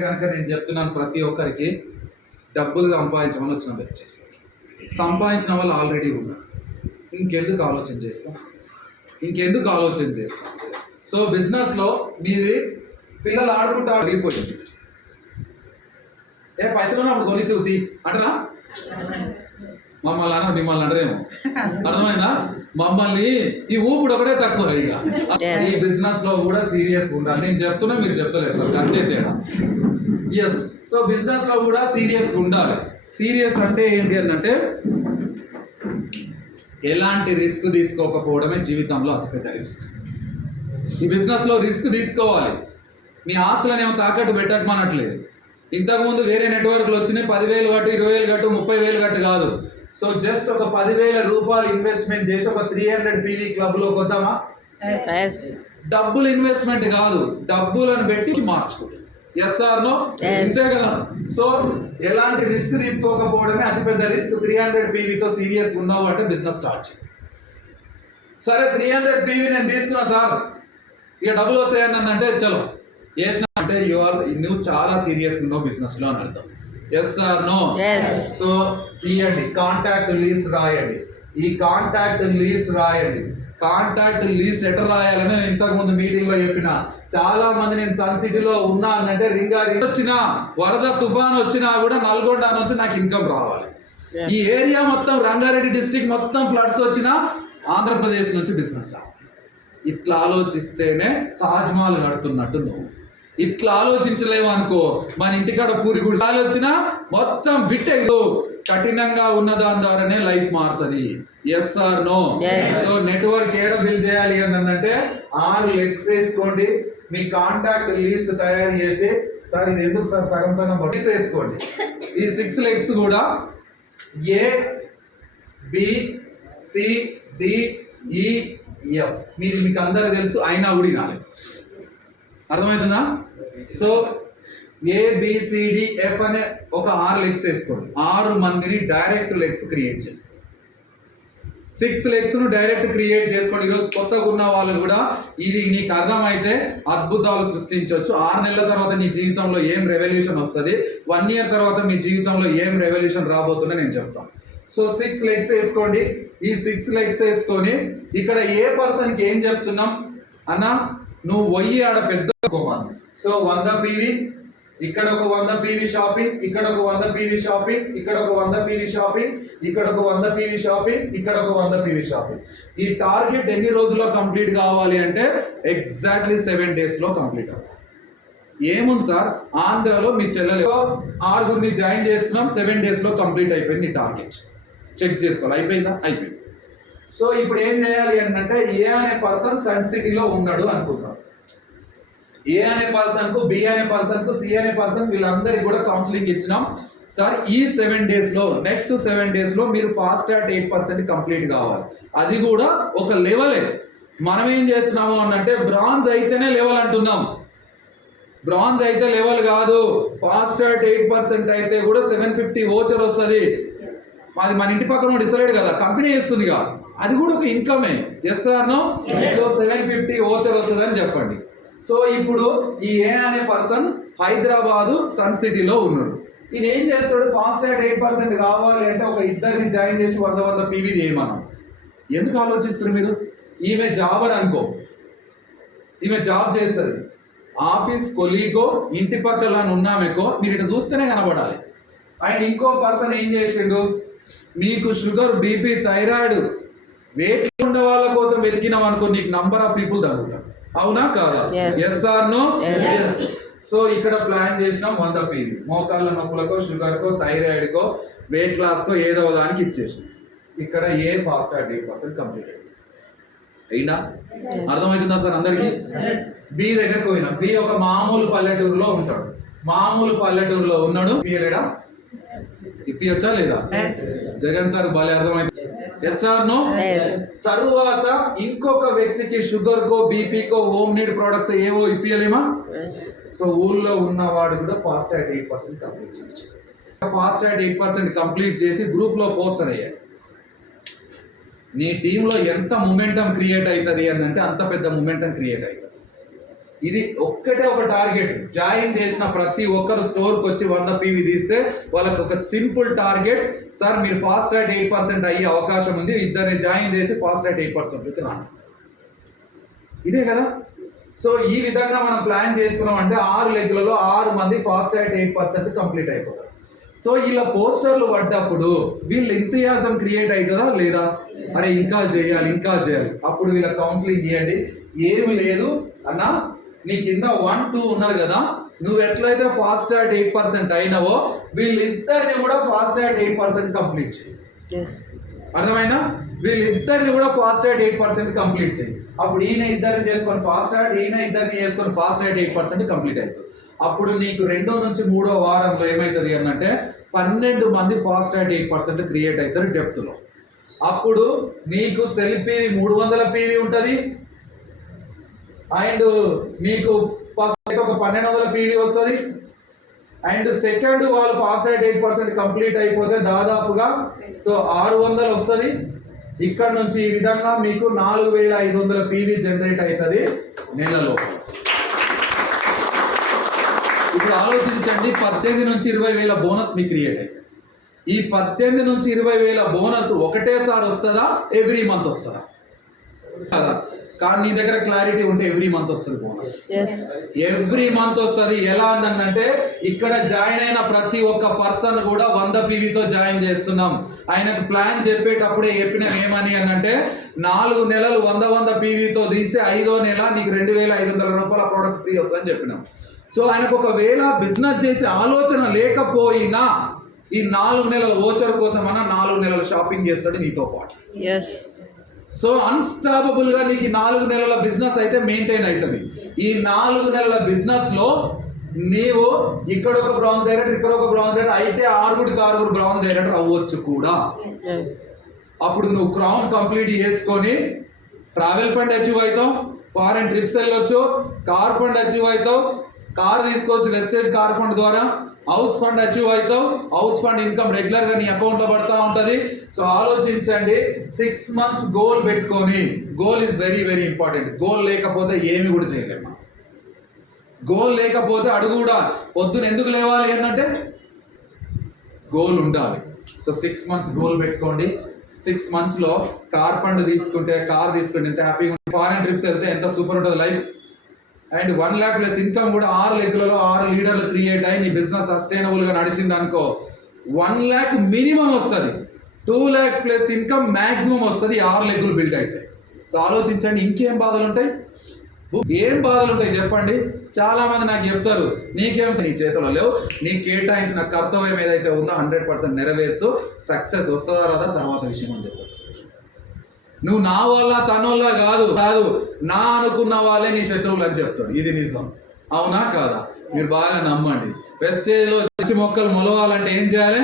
కనుక నేను చెప్తున్నాను ప్రతి ఒక్కరికి డబ్బులు సంపాదించమని వచ్చిన బెస్ట్ సంపాదించిన వాళ్ళు ఆల్రెడీ ఉన్నారు. ఇంకెందుకు ఆలోచన చేస్తాం సో బిజినెస్లో మీది పిల్లలు ఆడుకుంటా ఆగిపోయింది. పైసలు అప్పుడు కొని తూతి అంటారా? మమ్మల్ని మిమ్మల్ని అంటారేమో. అర్థమైందా? మమ్మల్ని ఈ ఊపుడు ఒకటే తక్కువ. ఇక ఈ బిజినెస్ లో కూడా సీరియస్ ఉండాలి. నేను చెప్తున్నా, మీరు చెప్తలేదు సార్, అంతే తేడా. ఎస్, సో బిజినెస్ లో కూడా సీరియస్ ఉండాలి. సీరియస్ అంటే ఏంటి అంటే ఎలాంటి రిస్క్ తీసుకోకపోవడమే జీవితంలో అతిపెద్ద రిస్క్. ఈ బిజినెస్ లో రిస్క్ తీసుకోవాలి. మీ ఆశలను ఏమో తాకట్టు పెట్టమనట్లేదు. ఇంతకుముందు వేరే నెట్వర్క్లు వచ్చినాయి, 10,000 కట్టు, 20,000 కట్టు, 30,000 కట్టు కాదు. సో జస్ట్ ఒక 10,000 రూపాయలు ఇన్వెస్ట్మెంట్ చేసి ఒక 300 PV క్లబ్ లో కొద్దామా? డబ్బులు ఇన్వెస్ట్మెంట్ కాదు, డబ్బులను పెట్టి మార్చుకుంటాం. Yes or no? అంతే కదా. సో ఎలాంటి రిస్క్ తీసుకోకపోవడమే అతిపెద్ద రిస్క్. 300 PVతో సీరియస్ ఉన్నావు అంటే బిజినెస్ స్టార్ట్ చేయి. సరే 300 PV నేను తీసుకున్నా సార్, ఇక డబ్బులు వస్తాయని అంటే చలో వేసిన అంటే నువ్వు చాలా సీరియస్ ఉన్నావు బిజినెస్ లో అని అర్థం. Yes or no? సో తీయండి, కాంటాక్ట్ లీస్ట్ రాయండి. ఈ కాంటాక్ట్ లీస్ట్ రాయండి. కాంటాక్ట్ లీస్ట్ ఎట్లా రాయాలని నేను ఇంతకు ముందు మీటింగ్ లో చెప్పిన. చాలా మంది నేను సన్ సిటీలో ఉన్నా అంటే రింగ్ వచ్చినా, వరద తుఫాన్ వచ్చినా కూడా నల్గొండ నుంచి నాకు ఇన్కమ్ రావాలి. ఈ ఏరియా మొత్తం రంగారెడ్డి డిస్ట్రిక్ట్ మొత్తం ఫ్లడ్స్ వచ్చినా ఆంధ్రప్రదేశ్ నుంచి బిజినెస్ రావాలి. ఇట్లా ఆలోచిస్తేనే తాజ్మహల్ కడుతున్నట్టు నువ్వు. ఇట్లా ఆలోచించలేవు అనుకో, మన ఇంటికాడ పూరి గుడి ఆలోచన మొత్తం బిట్టెదు. కఠినంగా ఉన్న దాని ద్వారానే లైఫ్ మారుతుంది. Yes or no? So network ఏడ బిల్ చేయాలి అంటే 6 లెగ్స్ వేసుకోండి. మీ కాంటాక్ట్ లిస్ట్ తయారు చేసి, సార్ ఇది ఎందుకు సార్ సగం సగం బడ్డీస్ వేసుకోండి. ఈ 6 లెగ్స్ కూడా A B C D E F మీకు అందరికి తెలుసు, అయినా కూడా వినాలి. అర్థమవుతుందా? సో ABCDF అనే ఒక 6 లెగ్స్ వేసుకోండి. 6 మందిని డైరెక్ట్ లెగ్స్ క్రియేట్ చేసుకోండి. 6 లెగ్స్ ను డైరెక్ట్ క్రియేట్ చేసుకోండి. ఈరోజు కొత్తగా ఉన్న వాళ్ళు కూడా ఇది నీకు అర్థమైతే అద్భుతాలు సృష్టించవచ్చు. 6 నెలల తర్వాత నీ జీవితంలో ఏం రెవల్యూషన్ వస్తుంది, 1 ఇయర్ తర్వాత మీ జీవితంలో ఏం రెవల్యూషన్ రాబోతుందో నేను చెప్తాను. సో 6 లెగ్స్ వేసుకోండి. ఈ 6 లెగ్స్ వేసుకొని ఇక్కడ ఏ పర్సన్కి ఏం చెప్తున్నాం అన్న, నువ్వు పోయి ఆడ పెద్ద సో 100 PV, ఇక్కడ ఒక 100 PV షాపింగ్, ఇక్కడ ఒక 100 PV షాపింగ్, ఇక్కడ ఒక 100 PV షాపింగ్, ఇక్కడ ఒక 100 PV షాపింగ్, ఇక్కడ ఒక 100 PV షాపింగ్. ఈ టార్గెట్ ఎన్ని రోజుల్లో కంప్లీట్ కావాలి అంటే ఎగ్జాక్ట్లీ 7 days లో కంప్లీట్ అవ్వాలి. ఏముంది సార్, ఆంధ్రలో మీ చెల్లెలు 6 జాయిన్ చేస్తున్నాం, 7 days లో కంప్లీట్ అయిపోయింది. నీ టార్గెట్ చెక్ చేసుకోవాలి. అయిపోయిందా? అయిపోయింది. సో ఇప్పుడు ఏం చేయాలి అంటే ఏ అనే పర్సన్ సన్ సిటీలో ఉన్నాడు అనుకుందాం. ఏ అనే పర్సన్ కు, బి అనే పర్సన్ కు, సి అనే పర్సన్, వీళ్ళందరికీ కూడా కౌన్సిలింగ్ ఇచ్చినాం. సార్ ఈ 7 days లో, నెక్స్ట్ 7 days లో మీరు ఫాస్ట్ అట్ 8% కంప్లీట్ కావాలి. అది కూడా ఒక లెవెలే. మనం ఏం చేస్తున్నాము అంటే బ్రాంజ్ అయితేనే లెవెల్ అంటున్నాం. బ్రాంజ్ అయితే లెవెల్ కాదు. ఫాస్ట్ అట్ 8% అయితే కూడా 750 వోచర్ వస్తుంది. అది మన ఇంటి పక్కన డిసైడ్ కదా, కంపెనీ ఇస్తుందిగా, అది కూడా ఒక ఇన్కమే. Yes or no? So 750 voucher వస్తుంది అని చెప్పండి. సో ఇప్పుడు ఈ ఏ అనే పర్సన్ హైదరాబాదు సన్ సిటీలో ఉన్నాడు. ఈయన ఏం చేస్తాడు, ఫాస్ట్ అట్ 8% కావాలి అంటే ఒక 2 జాయిన్ చేసి 100 PV చేయమన్నాం. ఎందుకు ఆలోచిస్తారు మీరు? ఈమె జాబ్ అని అనుకో, ఈమె జాబ్ చేస్తుంది, ఆఫీస్ కొలీగో, ఇంటి పక్కల ఉన్నామెకో, మీరు ఇట్లా చూస్తేనే కనబడాలి. అండ్ ఇంకో పర్సన్ ఏం చేసిండు, మీకు షుగర్, BP, థైరాయిడ్, వెయిట్ ఉండే వాళ్ళ కోసం వెతికినాం అనుకో, నీకు నంబర్ ఆఫ్ పీపుల్ తగ్గుతారు. అవునా కాదా? Yes or no? సో ఇక్కడ ప్లాన్ చేసినాం 100 PV. మోకాళ్ళ నొప్పులకో, షుగర్కో, థైరాయిడ్కో, వెయిట్ లాస్కో ఏదో దానికి ఇచ్చేసినాం. ఇక్కడ ఏ ఫాస్ట్ అట్ 8% కంప్లీట్ అయినా అర్థమవుతుందా సార్ అందరికి? బి దగ్గరకు పోయినా, బి ఒక మామూలు పల్లెటూరులో ఉంటాడు. మామూలు పల్లెటూరులో ఉన్నాడు. ఇప్పియలేడా? ఇప్పియొచ్చా లేదా? జగన్ సార్ భలే అర్థమైంది. Yes or no? తరువాత ఇంకొక వ్యక్తికి షుగర్ కో, బీపీకో, హోమ్ నీడ్ ప్రొడక్ట్స్ ఏవో ఇప్పియలేమా? సో ఊళ్ళో ఉన్నవాడు కూడా ఫాస్ట్ అట్ 8% కంప్లీట్ చేయొచ్చు. ఫాస్ట్ అట్ 8% కంప్లీట్ చేసి గ్రూప్ లో పోస్టర్ అయ్యాడు. నీ టీంలో ఎంత మొమెంటం క్రియేట్ అవుతుంది అంటే అంత పెద్ద మొమెంటం క్రియేట్ అవుతుంది. ఇది ఒక్కటే ఒక టార్గెట్. జాయిన్ చేసిన ప్రతి ఒక్కరు స్టోర్కి వచ్చి 100 PV తీస్తే వాళ్ళకి ఒక సింపుల్ టార్గెట్, సార్ మీరు ఫాస్ట్ ట్రాక్ 8% అయ్యే అవకాశం ఉంది, ఇద్దరిని జాయిన్ చేసి ఫాస్ట్ ట్రాక్ 8% రాండి. ఇదే కదా. సో ఈ విధంగా మనం ప్లాన్ చేసుకున్నాం అంటే 6 లెగ్లలో 6 మంది ఫాస్ట్ ట్రాక్ 8% కంప్లీట్ అయిపోతారు. సో ఇలా పోస్టర్లు పడ్డప్పుడు వీళ్ళు ఎంతయాసం క్రియేట్ అవుతుందా లేదా, అరే ఇంకా చేయాలి ఇంకా చేయాలి. అప్పుడు వీళ్ళ కౌన్సిలింగ్ ఇవ్వండి. ఏమి లేదు అన్న, నీ కింద 1, 2 ఉన్నారు కదా, నువ్వు ఎట్లయితే ఫాస్ట్ ట్రాక్ 8% అయినావో వీళ్ళిద్దరిని కూడా ఫాస్ట్ ట్రాక్ 8% కంప్లీట్ చేయి. అర్థమైనా? వీళ్ళిద్దరిని కూడా ఫాస్ట్ ట్రాక్ 8% కంప్లీట్ చేయి. అప్పుడు ఈయన ఇద్దరిని చేసుకొని ఫాస్ట్ ట్రాక్, ఈయన ఇద్దరిని చేసుకొని ఫాస్ట్ ట్రాక్ 8% కంప్లీట్ అవుతుంది. అప్పుడు నీకు 2వ నుంచి 3వ వారంలో ఏమవుతుంది అంటే 12 మంది ఫాస్ట్ ట్రాక్ 8% క్రియేట్ అవుతారు డెప్త్లో. అప్పుడు నీకు సెల్ PV 300 PV ఉంటుంది, అండ్ నీకు ఫస్ట్ ఒక 1200 PV వస్తుంది, అండ్ సెకండ్ వాళ్ళు ఫాస్ట్ ట్రాక్ 8% కంప్లీట్ అయిపోతే దాదాపుగా సో 600 వస్తుంది. ఇక్కడ నుంచి ఈ విధంగా మీకు 4500 PV జనరేట్ అవుతుంది నెలలో. ఇప్పుడు ఆలోచించండి, 18 నుంచి 20,000 బోనస్ మీకు క్రియేట్ అవుతుంది. ఈ 18 నుంచి 20,000 బోనస్ ఒకటేసారి వస్తుందా, ఎవ్రీ మంత్ వస్తుందా? కదా. కానీ నీ దగ్గర క్లారిటీ ఉంటే ఎవ్రీ మంత్ వస్తుంది బోనస్, ఎవ్రీ మంత్ వస్తుంది. ఎలా అనంటే ఇక్కడ జాయిన్ అయిన ప్రతి ఒక్క పర్సన్ కూడా 100 PVతో జాయిన్ చేస్తున్నాం. ఆయనకు ప్లాన్ చెప్పేటప్పుడే చెప్పినాం ఏమని అంటే 4 నెలలు 100 PVతో తీస్తే 5వ నెల నీకు 2,500 రూపాయల ప్రోడక్ట్ ఫ్రీ వస్తుందని చెప్పినాం. సో ఆయనకు ఒకవేళ బిజినెస్ చేసే ఆలోచన లేకపోయినా ఈ 4 నెలల ఓచర్ కోసం అన్న 4 నెలల షాపింగ్ చేస్తాడు నీతో పాటు. సో అన్స్టాపబుల్ గా నీకు 4 నెలల బిజినెస్ అయితే మెయింటైన్ అవుతుంది. ఈ 4 నెలల బిజినెస్ లో నీవు ఇక్కడ ఒక బ్రౌన్ డైరెక్టర్, ఇక్కడ ఒక బ్రౌన్ డైరెక్టర్ అయితే 6 బ్రౌన్ డైరెక్టర్ అవ్వచ్చు కూడా. అప్పుడు నువ్వు క్రౌన్ కంప్లీట్ చేసుకొని ట్రావెల్ ఫండ్ అచీవ్ అవుతావు, ఫారెన్ ట్రిప్స్ వెళ్ళొచ్చు, కార్ ఫండ్ అచీవ్ అవుతావు, కార్ తీసుకోవచ్చు వెస్టేజ్ కార్ ఫండ్ ద్వారా, హౌస్ ఫండ్ అచీవ్ అవుతావు, హౌస్ ఫండ్ ఇన్కమ్ రెగ్యులర్ గా నీ అకౌంట్ లో పడతా ఉంటది. సో ఆలోచించండి, 6 months గోల్ పెట్టుకొని, goal is very very important. Goal లేకపోతే ఏమి కూడా చేయలేము. గోల్ లేకపోతే అడుగు కూడా పొద్దున ఎందుకు లేవాలి అంటే గోల్ ఉండాలి. సో 6 months గోల్ పెట్టుకోండి. 6 months లో కార్ ఫండ్ తీసుకుంటే ఎంత హ్యాపీగా ఉంటుంది, ఫారెన్ ట్రిప్స్ వెళ్తే ఎంత సూపర్ ఉంటుంది life. And 1 lakh plus income కూడా 6 లెగ్లలో 6 లీడర్లు క్రియేట్ అయ్యి నీ బిజినెస్ సస్టైనబుల్ గా నడిచింది అనుకో 1 lakh మినిమం వస్తుంది, 2 lakhs ప్లస్ ఇన్కమ్ మాక్సిమం వస్తుంది 6 లెగ్గులు బిల్డ్ అయితే. సో ఆలోచించండి, ఇంకేం బాధలు ఉంటాయి, ఏం బాధలు ఉంటాయి చెప్పండి. చాలా మంది నాకు చెప్తారు, నీకేం నీ చేతిలో లేవు, నీకు కేటాయించిన కర్తవ్యం ఏదైతే ఉందో 100% నెరవేర్చు, సక్సెస్ వస్తుందా రాదా తర్వాత విషయం అని చెప్పచ్చు. నువ్వు నా వల్ల తన వల్ల కాదు నా అనుకున్న వాళ్ళే నీ శత్రువులు అని చెప్తాడు. ఇది నిజం, అవునా కాదా? మీరు బాగా నమ్మండి. వెస్టేజ్లో పిచ్చి మొక్కలు మొలవాలంటే ఏం చేయాలి?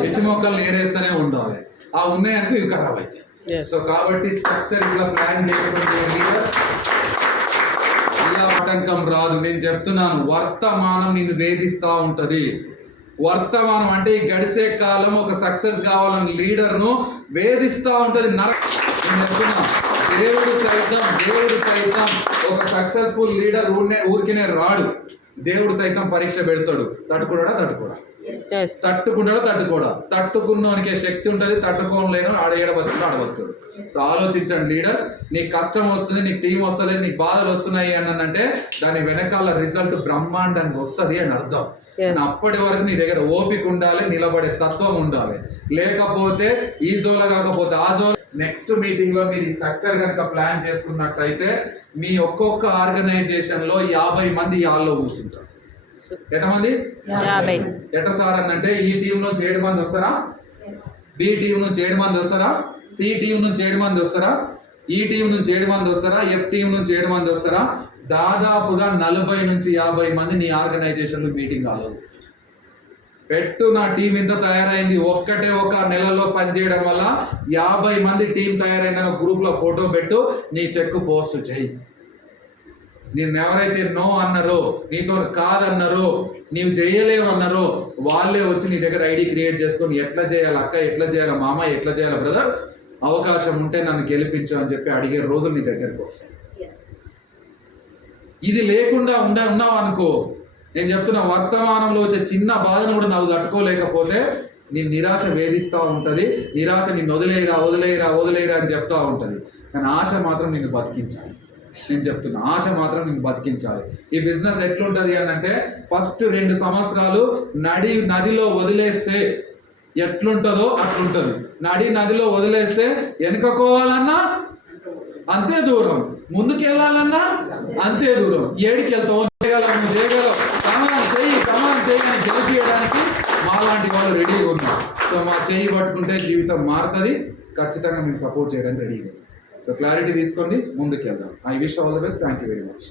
పిచ్చి మొక్కలు ఏరేస్తూనే ఉండాలి. ఆ ఉన్నాయనుకో ఇవి ఖరాబ్ అవుతాయి. సో కాబట్టి స్ట్రక్చర్ ఇలా ప్లాన్ చేసుకుంటే ఇలా ఆటంకం రాదు. నేను చెప్తున్నాను, వర్తమానం నిన్ను వేధిస్తూ ఉంటది. వర్తమానం అంటే ఈ గడిచే కాలం ఒక సక్సెస్ కావాలని లీడర్ను వేధిస్తూ ఉంటుంది. నేను చెప్తున్నా, దేవుడు సైతం ఒక సక్సెస్ఫుల్ లీడర్ ఊరికినే రాడు. దేవుడు సైతం పరీక్ష పెడతాడు. తట్టుకుంటాడా తట్టుకున్నోనికే శక్తి ఉంటుంది, తట్టుకోలేను ఆడబడుతుందో ఆడబడుతాడు. సో ఆలోచించండి లీడర్స్, నీకు కష్టం వస్తుంది, నీకు టీం వస్తలేదు, నీకు బాధలు వస్తున్నాయి అంటే దాని వెనకాల రిజల్ట్ బ్రహ్మాండానికి వస్తుంది అని అర్థం. అప్పటి వరకు నీ దగ్గర ఓపిక ఉండాలి, నిలబడే తత్వం ఉండాలి. లేకపోతే ఈ జోలో కాకపోతే ఆ జోలో. నెక్స్ట్ మీటింగ్ లో మీరు ఈ స్ట్రక్చర్ కనుక ప్లాన్ చేసుకున్నట్టయితే మీ ఒక్కొక్క ఆర్గనైజేషన్ లో 50 మంది యాల్లో కూర్చుంటారు. ఎంతమంది? 50. ఎట్ట సార్ అంటే ఈ టీం నుంచి 7 మంది వస్తారా, బి టీం నుంచి 7 మంది వస్తారా, సి టీం నుంచి 7 మంది వస్తారా, ఈ టీం నుంచి 7 మంది వస్తారా, ఎఫ్ టీం నుంచి 7 మంది వస్తారా? దాదాపుగా 40 నుంచి 50 మంది నీ ఆర్గనైజేషన్లో మీటింగ్ ఆలోచిస్తారు. పెట్టు, నా టీం ఇంత తయారైంది, ఒక్కటే ఒక నెలలో పనిచేయడం వల్ల 50 మంది టీం తయారైన గ్రూప్లో ఫోటో పెట్టు, నీ చెక్ పోస్ట్ చేయి. నేను ఎవరైతే నో అన్నారో, నీతో కాదన్నారో, నీవు చేయలేవన్నారో వాళ్ళే వచ్చి నీ దగ్గర ఐడి క్రియేట్ చేసుకొని ఎట్లా చేయాలి అక్క, ఎట్లా చేయాలి మామ, ఎట్లా చేయాలి బ్రదర్, అవకాశం ఉంటే నన్ను గెలిపించు అని చెప్పి అడిగే రోజులు నీ దగ్గరికి వస్తాయి. ఇది లేకుండా ఉన్నావు అనుకో, నేను చెప్తున్నా వర్తమానంలో వచ్చే చిన్న బాధను కూడా నువ్వు తట్టుకోలేకపోతే నీ నిరాశ వేధిస్తూ ఉంటుంది. నిరాశ నిన్ను వదిలేరా వదిలేరా వదిలేరా అని చెప్తూ ఉంటుంది. కానీ ఆశ మాత్రం నిన్ను బతికించాలి. నేను చెప్తున్నా, ఆశ మాత్రం నిన్ను బతికించాలి. ఈ బిజినెస్ ఎట్లుంటుంది అని అంటే, ఫస్ట్ 2 సంవత్సరాలు నదిలో వదిలేస్తే ఎట్లుంటుందో అట్లుంటుంది. నదిలో వదిలేస్తే వెనుకపోవాలన్నా అంతే దూరం, ముందుకెళ్ళాలన్నా అంతే దూరం. ఏడికి వెళ్తావు, నువ్వు చేయగలవు, సమానం చేయని గెలిపియడానికి మాలాంటి వాళ్ళు రెడీగా ఉన్నారు. సో మా చేయి పట్టుకుంటే జీవితం మారుతుంది. ఖచ్చితంగా మేము సపోర్ట్ చేయడానికి రెడీగా. సో క్లారిటీ తీసుకోండి, ముందుకు వెళ్దాం. I wish all the best. Thank you very much.